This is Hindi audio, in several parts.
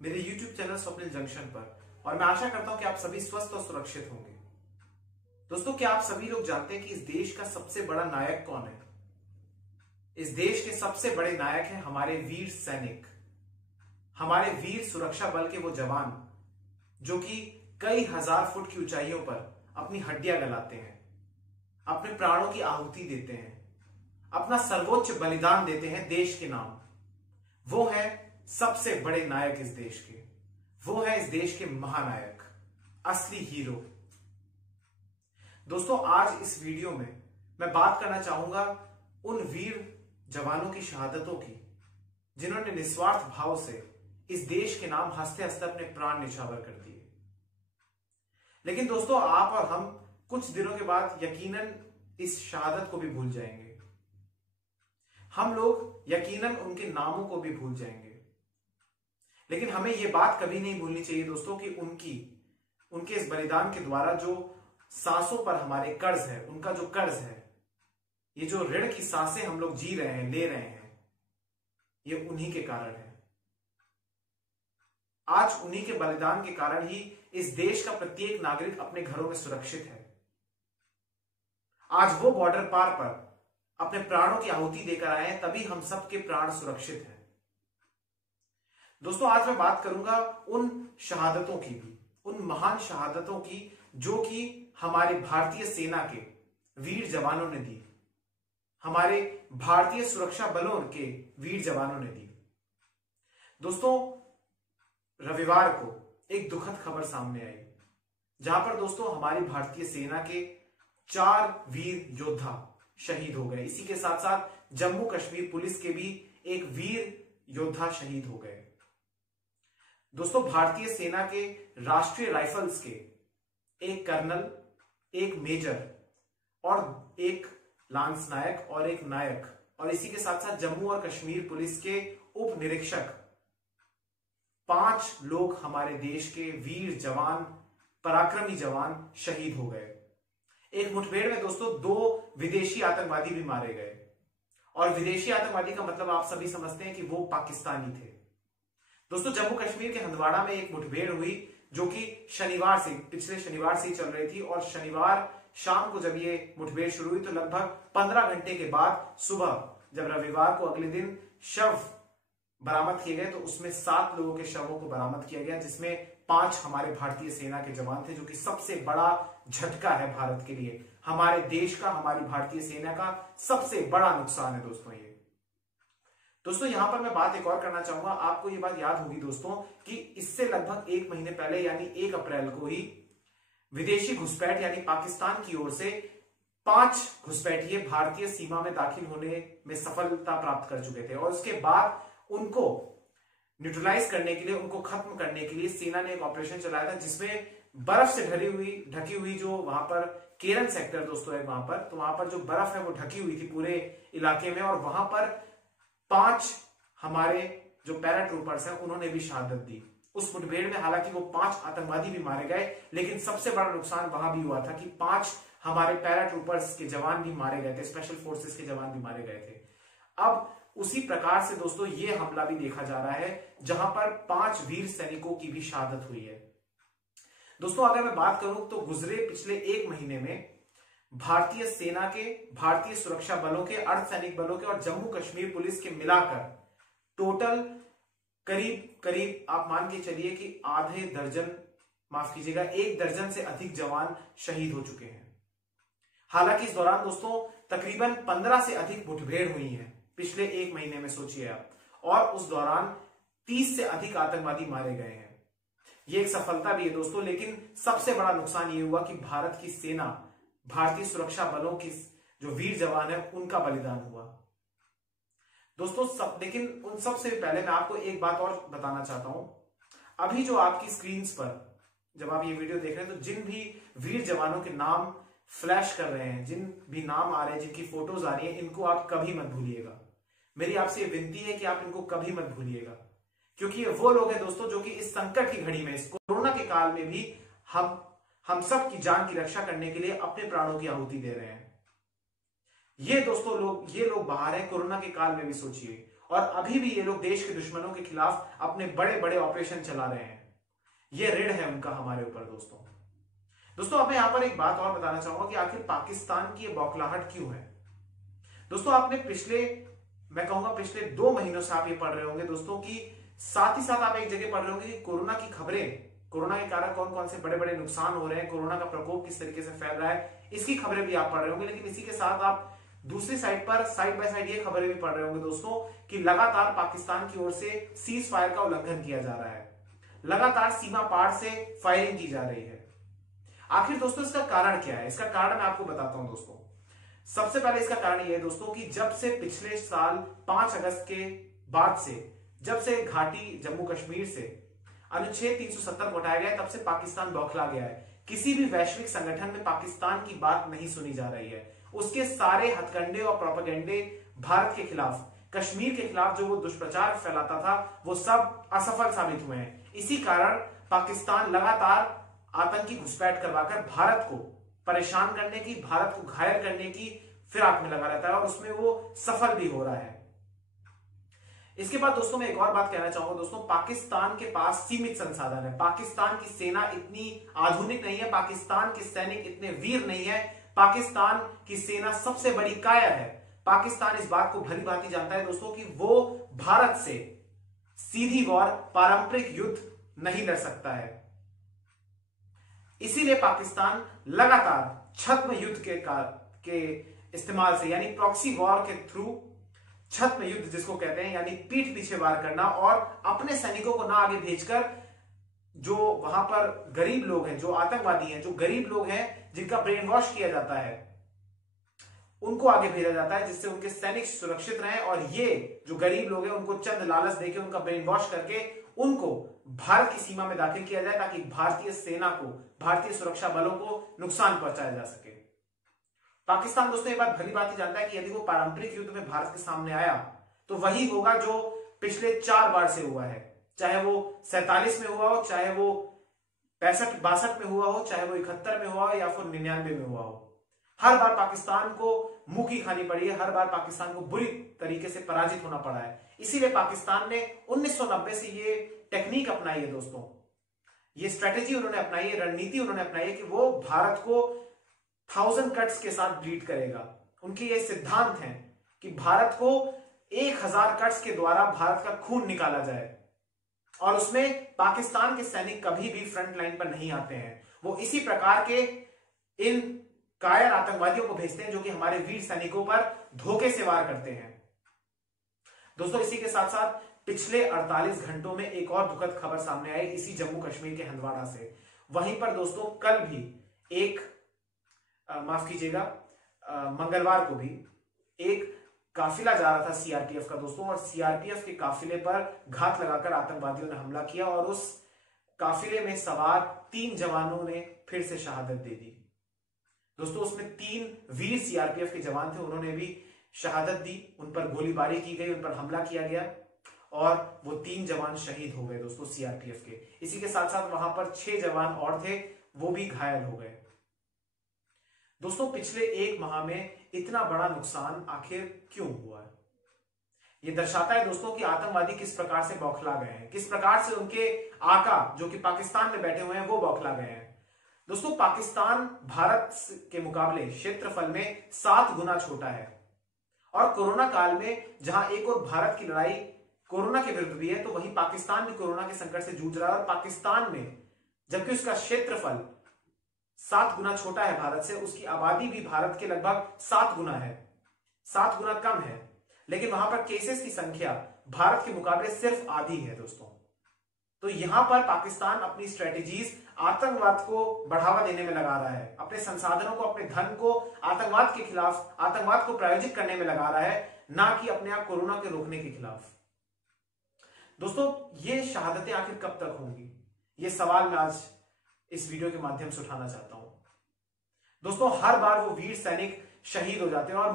मेरे YouTube चैनल स्वप्निल जंक्शन पर। और मैं आशा करता हूं कि आप सभी स्वस्थ और सुरक्षित होंगे। दोस्तों, क्या आप सभी लोग जानते हैं कि इस देश का सबसे बड़ा नायक कौन है? इस देश के सबसे बड़े नायक हैं हमारे वीर सैनिक, हमारे वीर सुरक्षा बल के वो जवान जो कि कई हजार फुट की ऊंचाइयों पर अपनी हड्डियां गलाते हैं, अपने प्राणों की आहुति देते हैं, अपना सर्वोच्च बलिदान देते हैं देश के नाम। वो है सबसे बड़े नायक इस देश के, वो है इस देश के महानायक, असली हीरो। दोस्तों, आज इस वीडियो में मैं बात करना चाहूंगा उन वीर जवानों की शहादतों की जिन्होंने निस्वार्थ भाव से इस देश के नाम हंसते हंसते अपने प्राण न्यौछावर कर दिए। लेकिन दोस्तों, आप और हम कुछ दिनों के बाद यकीनन इस शहादत को भी भूल जाएंगे। हम लोग यकीनन उनके नामों को भी भूल जाएंगे। लेकिन हमें यह बात कभी नहीं भूलनी चाहिए दोस्तों कि उनके इस बलिदान के द्वारा जो सांसों पर हमारे कर्ज है, उनका जो कर्ज है, ये जो ऋण की सांसें हम लोग जी रहे हैं, ले रहे हैं, ये उन्हीं के कारण है। आज उन्हीं के बलिदान के कारण ही इस देश का प्रत्येक नागरिक अपने घरों में सुरक्षित है। आज वो बॉर्डर पार पर अपने प्राणों की आहुति देकर आए हैं, तभी हम सबके प्राण सुरक्षित हैं। दोस्तों, आज मैं बात करूंगा उन शहादतों की भी, उन महान शहादतों की जो कि हमारे भारतीय सेना के वीर जवानों ने दी, हमारे भारतीय सुरक्षा बलों के वीर जवानों ने दी। दोस्तों, रविवार को एक दुखद खबर सामने आई, जहां पर दोस्तों हमारी भारतीय सेना के 4 वीर योद्धा शहीद हो गए। इसी के साथ साथ जम्मू कश्मीर पुलिस के भी एक वीर योद्धा शहीद हो गए। दोस्तों, भारतीय सेना के राष्ट्रीय राइफल्स के एक कर्नल, एक मेजर और एक लांस नायक और एक नायक, और इसी के साथ साथ जम्मू और कश्मीर पुलिस के उप निरीक्षक, 5 लोग हमारे देश के वीर जवान, पराक्रमी जवान शहीद हो गए। एक मुठभेड़ में दोस्तों 2 विदेशी आतंकवादी भी मारे गए। और विदेशी आतंकवादी का मतलब आप सभी समझते हैं कि वो पाकिस्तानी थे। दोस्तों, जम्मू कश्मीर के हंदवाड़ा में एक मुठभेड़ हुई जो कि पिछले शनिवार से चल रही थी। और शनिवार शाम को जब ये मुठभेड़ शुरू हुई तो लगभग 15 घंटे के बाद सुबह जब रविवार को अगले दिन शव बरामद किए गए तो उसमें 7 लोगों के शवों को बरामद किया गया, जिसमें 5 हमारे भारतीय सेना के जवान थे, जो कि सबसे बड़ा झटका है भारत के लिए। हमारे देश का, हमारी भारतीय सेना का सबसे बड़ा नुकसान है दोस्तों ये। दोस्तों, यहां पर मैं बात एक और करना चाहूंगा। आपको ये बात याद होगी दोस्तों कि इससे लगभग 1 महीने पहले यानी 1 अप्रैल को ही विदेशी घुसपैठ यानी पाकिस्तान की ओर से 5 घुसपैठिए भारतीय सीमा में दाखिल होने में सफलता प्राप्त कर चुके थे। और उसके बाद उनको न्यूट्रलाइज करने के लिए, उनको खत्म करने के लिए सेना ने एक ऑपरेशन चलाया था, जिसमें बर्फ से ढकी हुई जो वहां पर केरन सेक्टर दोस्तों है, वहां पर, तो वहां पर जो बर्फ है वो ढकी हुई थी पूरे इलाके में। और वहां पर 5 हमारे जो पैराट्रूपर्स हैं उन्होंने भी शहादत दी उस मुठभेड़ में। हालांकि वो 5 आतंकवादी भी मारे गए, लेकिन सबसे बड़ा नुकसान वहां भी हुआ था कि 5 हमारे पैराट्रूपर्स के जवान भी मारे गए थे, स्पेशल फोर्सेस के जवान भी मारे गए थे। अब उसी प्रकार से दोस्तों ये हमला भी देखा जा रहा है, जहां पर 5 वीर सैनिकों की भी शहादत हुई है। दोस्तों, अगर मैं बात करूं तो गुजरे पिछले 1 महीने में भारतीय सेना के, भारतीय सुरक्षा बलों के, अर्धसैनिक बलों के और जम्मू कश्मीर पुलिस के मिलाकर टोटल करीब आप मान के चलिए कि 1 दर्जन से अधिक जवान शहीद हो चुके हैं। हालांकि इस दौरान दोस्तों तकरीबन 15 से अधिक मुठभेड़ हुई हैं पिछले 1 महीने में, सोचिए आप। और उस दौरान 30 से अधिक आतंकवादी मारे गए हैं। ये एक सफलता भी है दोस्तों, लेकिन सबसे बड़ा नुकसान ये हुआ कि भारत की सेना, भारतीय सुरक्षा बलों की जो वीर जवान है उनका बलिदान हुआ दोस्तों। लेकिन उन सबसे पहले मैं आपको एक बात और बताना चाहता हूं। अभी जो आपकी स्क्रीन्स पर जब आप ये वीडियो देख रहे हैं तो जिन भी वीर जवानों के नाम फ्लैश कर रहे हैं, जिन भी नाम आ रहे हैं, जिनकी फोटोज आ रही है, इनको आप कभी मत भूलिएगा। मेरी आपसे विनती है कि आप इनको कभी मत भूलिएगा, क्योंकि ये वो लोग हैं दोस्तों जो कि इस संकट की घड़ी में, इस कोरोना के काल में भी हम सब की जान की रक्षा करने के लिए अपने प्राणों की आहुति दे रहे हैं। ये दोस्तों ये लोग बाहर हैं कोरोना के काल में भी, सोचिए। और अभी भी ये लोग देश के दुश्मनों के खिलाफ अपने बड़े बड़े ऑपरेशन चला रहे हैं। ये ऋण है उनका हमारे ऊपर दोस्तों। दोस्तों अब मैं यहां पर एक बात और बताना चाहूंगा कि आखिर पाकिस्तान की ये बौखलाहट क्यों है। दोस्तों आपने मैं कहूंगा पिछले 2 महीनों से आप ये पढ़ रहे होंगे दोस्तों कि साथ ही साथ आप एक जगह पढ़ रहे होंगे कि कोरोना की खबरें, कोरोना के कारण कौन कौन से बड़े बड़े नुकसान हो रहे हैं, कोरोना का प्रकोप किस तरीके से फैल रहा है, इसकी खबरें भी आप पढ़ रहे होंगे। लेकिन इसी के साथ आप दूसरी साइड पर साइड बाय साइड ये खबरें भी पढ़ रहे होंगे दोस्तों कि लगातार पाकिस्तान की ओर से सीज फायर का उल्लंघन किया जा रहा है, लगातार सीमा पार से फायरिंग की जा रही है। आखिर दोस्तों इसका कारण क्या है? इसका कारण मैं आपको बताता हूं दोस्तों। सबसे पहले इसका कारण यह है दोस्तों कि जब से पिछले साल 5 अगस्त के बाद से, जब से घाटी जम्मू कश्मीर से अनुच्छेद 370 को हटाया गया, तब से पाकिस्तान बौखला गया है। किसी भी वैश्विक संगठन में पाकिस्तान की बात नहीं सुनी जा रही है। उसके सारे हथकंडे और प्रोपेगेंडे भारत के खिलाफ, कश्मीर के खिलाफ जो वो दुष्प्रचार फैलाता था, वो सब असफल साबित हुए हैं। इसी कारण पाकिस्तान लगातार आतंकी घुसपैठ करवाकर भारत को परेशान करने की, भारत को घायल करने की फिराक में लगा रहता है और उसमें वो सफल भी हो रहा है। इसके बाद दोस्तों मैं एक और बात कहना चाहूंगा दोस्तों, पाकिस्तान के पास सीमित संसाधन है। पाकिस्तान की सेना इतनी आधुनिक नहीं है, पाकिस्तान के सैनिक इतने वीर नहीं है, पाकिस्तान की सेना सबसे बड़ी कायर है। पाकिस्तान इस बात को भली भांति जानता है दोस्तों कि वो भारत से सीधी वॉर, पारंपरिक युद्ध नहीं लड़ सकता है। इसीलिए पाकिस्तान लगातार छद्म युद्ध के इस्तेमाल से, यानी प्रॉक्सी वॉर के थ्रू, छद्म युद्ध जिसको कहते हैं, यानी पीठ पीछे वार करना और अपने सैनिकों को ना आगे भेजकर जो वहां पर गरीब लोग हैं, जो आतंकवादी हैं, जो गरीब लोग हैं जिनका ब्रेन वॉश किया जाता है, उनको आगे भेजा जाता है जिससे उनके सैनिक सुरक्षित रहें और ये जो गरीब लोग हैं उनको चंद लालच देके, उनका ब्रेन वॉश करके उनको भारत की सीमा में दाखिल किया जाए ताकि भारतीय सेना को, भारतीय सुरक्षा बलों को नुकसान पहुंचाया जा सके। पाकिस्तान दोस्तों ये बात भली भांति जानता है कि यदि वो पारंपरिक युद्ध में भारत के सामने आया तो वही होगा जो पिछले 4 बार से हुआ है, चाहे वो 47 में हुआ हो, चाहे वो 65-62 में हुआ हो, चाहे वो 71 में हुआ हो या फिर 99 में हुआ हो। हर बार पाकिस्तान को मुंह की खानी पड़ी है, हर बार पाकिस्तान को बुरी तरीके से पराजित होना पड़ा है। इसीलिए पाकिस्तान ने 1990 से ये टेक्निक अपनाई है दोस्तों, ये स्ट्रेटेजी उन्होंने अपनाई है, रणनीति उन्होंने अपनाई है कि वो भारत को 1000 कट्स के साथ ब्लीड करेगा। उनके ये सिद्धांत हैं कि भारत को 1000 कट्स के द्वारा भारत का खून निकाला जाए और उसमें पाकिस्तान के सैनिक कभी भी फ्रंट लाइन पर नहीं आते हैं। वो इसी प्रकार के इन कायर आतंकवादियों को भेजते हैं जो कि हमारे वीर सैनिकों पर धोखे से वार करते हैं। दोस्तों इसी के साथ साथ पिछले 48 घंटों में एक और दुखद खबर सामने आई इसी जम्मू कश्मीर के हंदवाड़ा से। वहीं पर दोस्तों कल भी एक माफ कीजिएगा, मंगलवार को भी एक काफिला जा रहा था सीआरपीएफ का दोस्तों, और सीआरपीएफ के काफिले पर घात लगाकर आतंकवादियों ने हमला किया और उस काफिले में सवार 3 जवानों ने फिर से शहादत दे दी। दोस्तों उसमें 3 वीर सीआरपीएफ के जवान थे, उन्होंने भी शहादत दी, उन पर गोलीबारी की गई, उन पर हमला किया गया और वो 3 जवान शहीद हो गए दोस्तों सीआरपीएफ के। इसी के साथ साथ वहां पर 6 जवान और थे, वो भी घायल हो गए। दोस्तों पिछले 1 माह में इतना बड़ा नुकसान आखिर क्यों हुआ है? यह दर्शाता है दोस्तों कि आतंकवादी किस प्रकार से बौखला गए हैं, किस प्रकार से उनके आका जो कि पाकिस्तान में बैठे हुए हैं वो बौखला गए हैं। दोस्तों पाकिस्तान भारत के मुकाबले क्षेत्रफल में 7 गुना छोटा है और कोरोना काल में जहां एक और भारत की लड़ाई कोरोना के विरुद्ध भी है, तो वहीं पाकिस्तान भी कोरोना के संकट से जूझ रहा है और पाकिस्तान में जबकि उसका क्षेत्रफल 7 गुना छोटा है भारत से, उसकी आबादी भी भारत के लगभग 7 गुना है, 7 गुना कम है, लेकिन वहां पर केसेस की संख्या भारत के मुकाबले सिर्फ आधी है दोस्तों। तो यहां पर पाकिस्तान अपनी स्ट्रेटेजीज आतंकवाद को बढ़ावा देने में लगा रहा है, अपने संसाधनों को, अपने धन को आतंकवाद के खिलाफ, आतंकवाद को प्रायोजित करने में लगा रहा है, ना कि अपने आप कोरोना के रोकने के खिलाफ। दोस्तों ये शहादतें आखिर कब तक होंगी, ये सवाल मैं आज इस वीडियो के माध्यम से उठाना चाहता हूं। दोस्तों हर बार वो वीर सैनिक शहीद हो जाते हैं और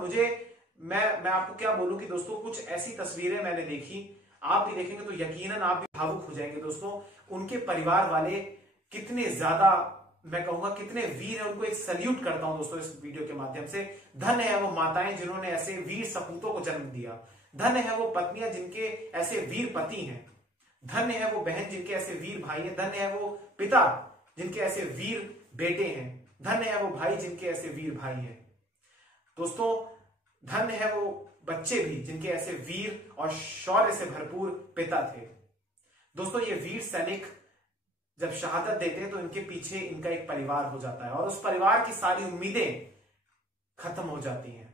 मैं आपको क्या बोलूं कि दोस्तों कुछ ऐसी तस्वीरें मैंने देखी, आप भी देखेंगे तो यकीनन आप भी भावुक हो जाएंगे दोस्तों। उनके परिवार वाले कितने ज्यादा, मैं कहूंगा कितने वीर है, उनको एक सल्यूट करता हूं दोस्तों इस वीडियो के माध्यम से। धन्य है वो माताएं जिन्होंने ऐसे वीर सपूतों को जन्म दिया, धन्य है वो पत्नियां जिनके ऐसे वीर पति हैं, धन्य है वो बहन जिनके ऐसे वीर भाई हैं, धन्य है वो पिता जिनके ऐसे वीर बेटे हैं, धन्य है वो भाई जिनके ऐसे वीर भाई हैं। दोस्तों धन्य है वो बच्चे भी जिनके ऐसे वीर और शौर्य से भरपूर पिता थे। दोस्तों ये वीर सैनिक जब शहादत देते हैं तो इनके पीछे इनका एक परिवार हो जाता है और उस परिवार की सारी उम्मीदें खत्म हो जाती हैं।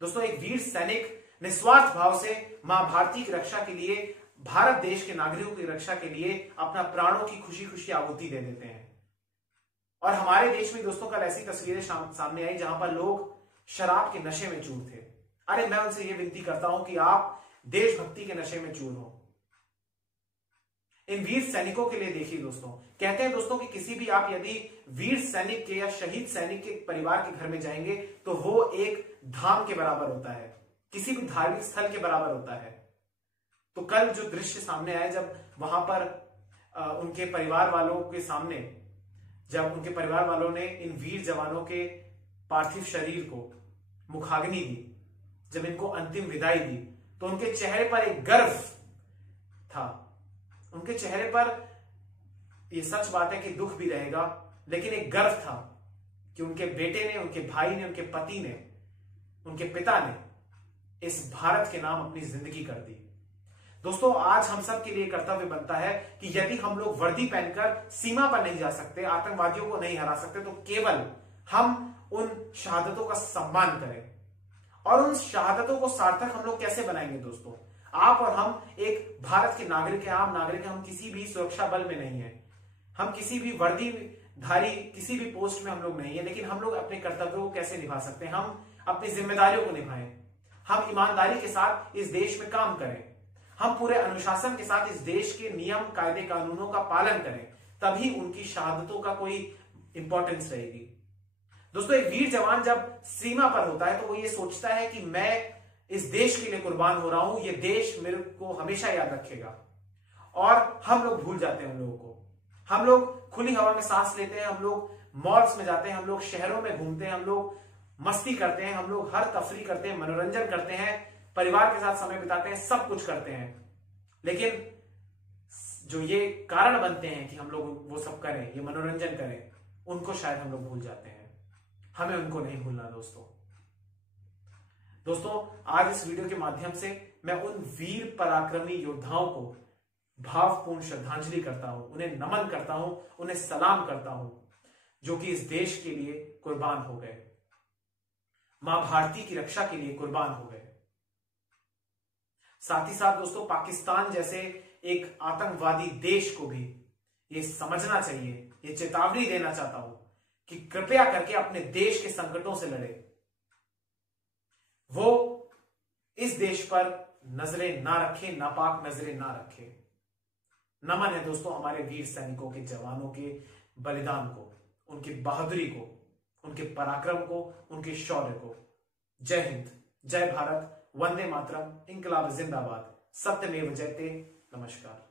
दोस्तों एक वीर सैनिक निस्वार्थ भाव से मां भारती की रक्षा के लिए, भारत देश के नागरिकों की रक्षा के लिए अपना प्राणों की खुशी खुशी आहुति दे देते हैं। और हमारे देश में दोस्तों कल ऐसी तस्वीरें सामने आई जहां पर लोग शराब के नशे में चूर थे। अरे मैं उनसे यह विनती करता हूं कि आप देशभक्ति के नशे में चूर हो। इन वीर सैनिकों के लिए देखिए दोस्तों, कहते हैं दोस्तों कि किसी भी आप यदि वीर सैनिक के या शहीद सैनिक के परिवार के घर में जाएंगे तो वो एक धाम के बराबर होता है, किसी भी धार्मिक स्थल के बराबर होता है। तो कल जो दृश्य सामने आया जब वहां पर उनके परिवार वालों के सामने, जब उनके परिवार वालों ने इन वीर जवानों के पार्थिव शरीर को मुखाग्नि दी, जब इनको अंतिम विदाई दी, तो उनके चेहरे पर एक गर्व था। उनके चेहरे पर, ये सच बात है कि दुख भी रहेगा, लेकिन एक गर्व था कि उनके बेटे ने, उनके भाई ने, उनके पति ने, उनके पिता ने इस भारत के नाम अपनी जिंदगी कर दी। दोस्तों आज हम सब के लिए कर्तव्य बनता है कि यदि हम लोग वर्दी पहनकर सीमा पर नहीं जा सकते, आतंकवादियों को नहीं हरा सकते, तो केवल हम उन शहादतों का सम्मान करें। और उन शहादतों को सार्थक हम लोग कैसे बनाएंगे दोस्तों? आप और हम एक भारत के नागरिक हैं, आम नागरिक हैं, हम किसी भी सुरक्षा बल में नहीं है, हम किसी भी वर्दीधारी किसी भी पोस्ट में हम लोग नहीं है, लेकिन हम लोग अपने कर्तव्यों को कैसे निभा सकते हैं? हम अपनी जिम्मेदारियों को निभाएं, हम ईमानदारी के साथ इस देश में काम करें, हम पूरे अनुशासन के साथ इस देश के नियम कायदे कानूनों का पालन करें, तभी उनकी शहादतों का कोई इंपॉर्टेंस रहेगी। दोस्तों एक वीर जवान जब सीमा पर होता है तो वो ये सोचता है कि मैं इस देश के लिए कुर्बान हो रहा हूं, ये देश मेरे को हमेशा याद रखेगा। और हम लोग भूल जाते हैं उन लोगों को। हम लोग खुली हवा में सांस लेते हैं, हम लोग मॉल्स में जाते हैं, हम लोग शहरों में घूमते हैं, हम लोग मस्ती करते हैं, हम लोग हर तफरी करते हैं, मनोरंजन करते हैं, परिवार के साथ समय बिताते हैं, सब कुछ करते हैं, लेकिन जो ये कारण बनते हैं कि हम लोग वो सब करें, ये मनोरंजन करें, उनको शायद हम लोग भूल जाते हैं। हमें उनको नहीं भूलना दोस्तों आज इस वीडियो के माध्यम से मैं उन वीर पराक्रमी योद्धाओं को भावपूर्ण श्रद्धांजलि करता हूं, उन्हें नमन करता हूं, उन्हें सलाम करता हूं, जो कि इस देश के लिए कुर्बान हो गए, मां भारती की रक्षा के लिए कुर्बान हो गए। साथ ही साथ दोस्तों पाकिस्तान जैसे एक आतंकवादी देश को भी ये समझना चाहिए, ये चेतावनी देना चाहता हूं कि कृपया करके अपने देश के संकटों से लड़े, वो इस देश पर नजरें ना रखे, नापाक नजरें ना रखे। नमन है दोस्तों हमारे वीर सैनिकों के, जवानों के बलिदान को, उनकी बहादुरी को, उनके पराक्रम को, उनके शौर्य को। जय हिंद, जय भारत, वंदे मातरम, इंकलाब जिंदाबाद, सत्यमेव जयते। नमस्कार।